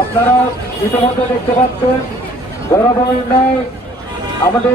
আপনারা ইতিমধ্যে দেখতে পাচ্ছেন বন্যায় আমাদের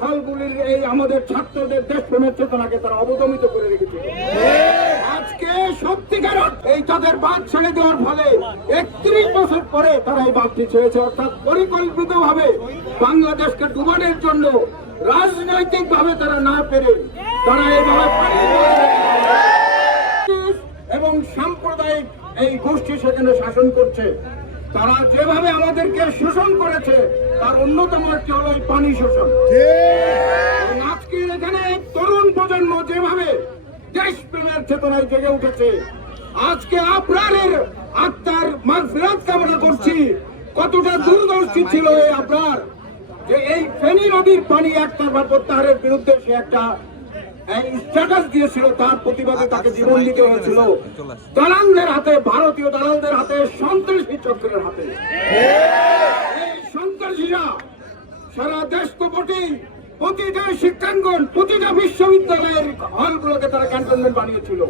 হলগুলির এই আমাদের ছাত্রদের দেশপ্রেমের চেতনাকে তারা অবদমিত করে রেখেছে। আজকে সত্যিকার এই তাদের ছেড়ে দেওয়ার ফলে একত্রিশ বছর পরে তারা এই ছেড়েছে, অর্থাৎ বাংলাদেশকে ডুবানোর জন্য রাজনৈতিক ভাবে তারা না পেরে তারা এইভাবে এবং সাম্প্রদায়িক এই গোষ্ঠী সেখানে শাসন করছে। তারা যেভাবে আমাদেরকে শোষণ করেছে তার অন্যতম একটি হলো পানি শোষণ। আজকে এখানে তরুণ প্রজন্ম যেভাবে দেশপ্রেমের চেতনায় জেগে উঠেছে আজকে আপনারের আত্মার মাগফিরাত কামনা করছি। কতটা দূরদর্শী ছিল এই আপনার যে এই ফেনী নদীর পানি একতরফা প্রত্যাহারের বিরুদ্ধে সে একটা স্ট্যাটাস দিয়েছিল তার প্রতিবাদে তাকে জীবন দিতে হয়েছিল। দালালদের হাতে ভারতীয় দালালদের হাতে সন্ত্রাসী চক্রের হাতে। সন্ত্রাসীরা সারা দেশ তো বটেই প্রতিটা শিক্ষাঙ্গন, প্রতিটা বিশ্ববিদ্যালয়ের হলগুলোকে তারা ক্যান্টনমেন্ট বানিয়েছিল।